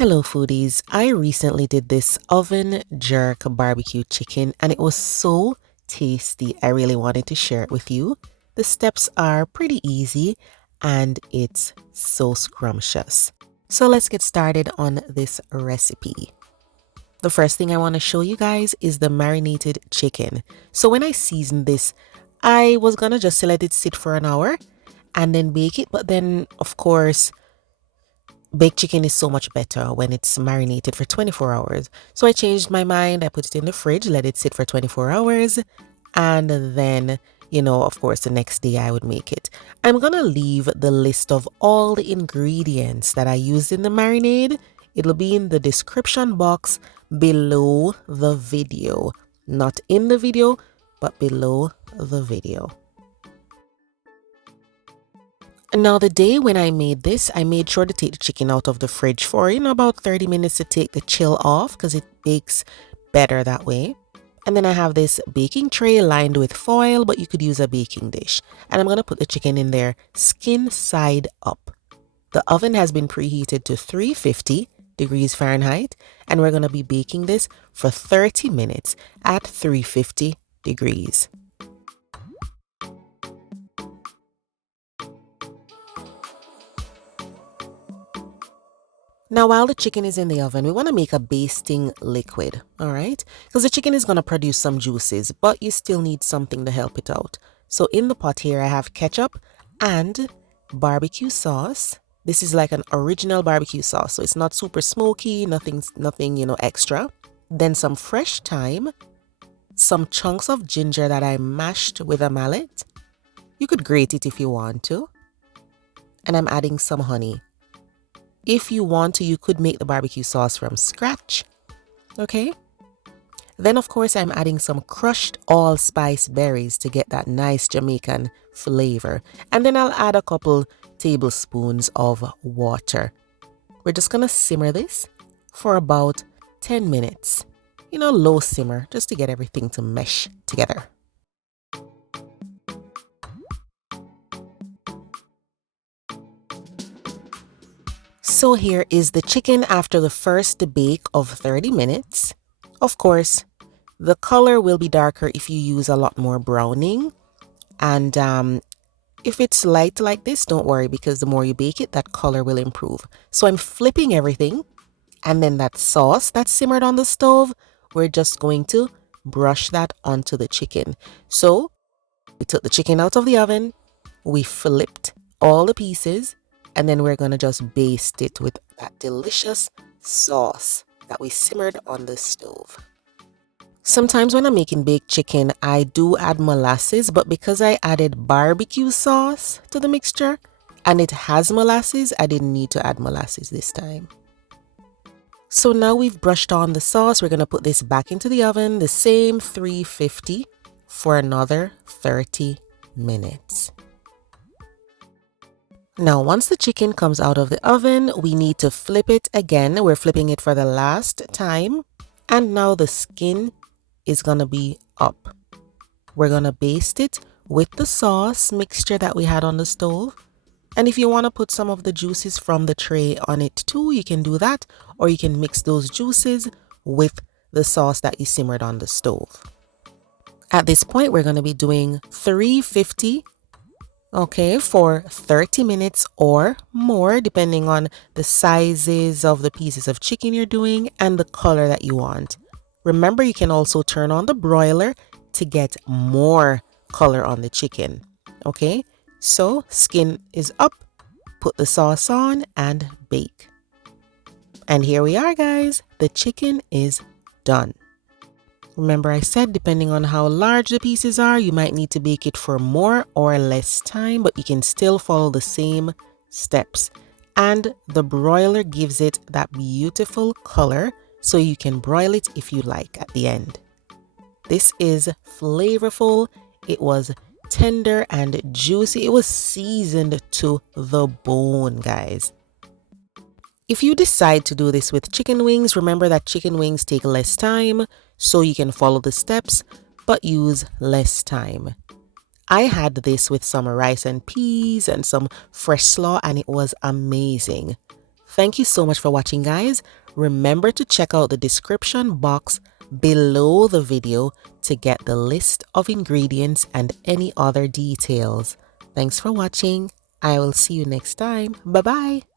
Hello foodies, I recently did this oven jerk barbecue chicken and it was so tasty. I really wanted to share it with you. The steps are pretty easy and it's so scrumptious. So let's get started on this recipe. The first thing I want to show you guys is the marinated chicken. So when I seasoned this, I was gonna just let it sit for an hour and then bake it, but then of course baked chicken is so much better when it's marinated for 24 hours. So I changed my mind. I put it in the fridge, let it sit for 24 hours. And then, of course, the next day I would make it. I'm going to leave the list of all the ingredients that I used in the marinade. It'll be in the description box below the video. Not in the video, but below the video. Now, the day when I made this, I made sure to take the chicken out of the fridge for, about 30 minutes to take the chill off because it bakes better that way. And then I have this baking tray lined with foil, but you could use a baking dish. And I'm going to put the chicken in there skin side up. The oven has been preheated to 350 degrees Fahrenheit, and we're going to be baking this for 30 minutes at 350 degrees. Now, while the chicken is in the oven, we want to make a basting liquid, all right? Because the chicken is going to produce some juices, but you still need something to help it out. So in the pot here, I have ketchup and barbecue sauce. This is like an original barbecue sauce, so it's not super smoky, nothing, extra. Then some fresh thyme, some chunks of ginger that I mashed with a mallet. You could grate it if you want to. And I'm adding some honey. If you want to, you could make the barbecue sauce from scratch. Okay. Then, of course, I'm adding some crushed allspice berries to get that nice Jamaican flavor. And then I'll add a couple tablespoons of water. We're just going to simmer this for about 10 minutes. Low simmer, just to get everything to mesh together. So here is the chicken after the first bake of 30 minutes. Of course, the color will be darker if you use a lot more browning. And if it's light like this, don't worry, because the more you bake it, that color will improve. So I'm flipping everything. And then that sauce that simmered on the stove, we're just going to brush that onto the chicken. So we took the chicken out of the oven. We flipped all the pieces. And then we're going to just baste it with that delicious sauce that we simmered on the stove. Sometimes when I'm making baked chicken, I do add molasses, but because I added barbecue sauce to the mixture and it has molasses, I didn't need to add molasses this time. So now we've brushed on the sauce. We're going to put this back into the oven, the same 350 for another 30 minutes. Now, once the chicken comes out of the oven, we need to flip it again. We're flipping it for the last time. And now the skin is going to be up. We're going to baste it with the sauce mixture that we had on the stove. And if you want to put some of the juices from the tray on it too, you can do that. Or you can mix those juices with the sauce that you simmered on the stove. At this point, we're going to be doing 350 for 30 minutes or more, depending on the sizes of the pieces of chicken you're doing and the color that you want. Remember, you can also turn on the broiler to get more color on the chicken. Okay, so skin is up, put the sauce on and bake. And here we are, guys. The chicken is done. Remember, I said depending on how large the pieces are, you might need to bake it for more or less time, but you can still follow the same steps. And the broiler gives it that beautiful color, so you can broil it if you like at the end. This is flavorful. It was tender and juicy. It was seasoned to the bone, guys. If you decide to do this with chicken wings, remember that chicken wings take less time, so you can follow the steps, but use less time. I had this with some rice and peas and some fresh slaw, and it was amazing. Thank you so much for watching, guys. Remember to check out the description box below the video to get the list of ingredients and any other details. Thanks for watching. I will see you next time. Bye bye.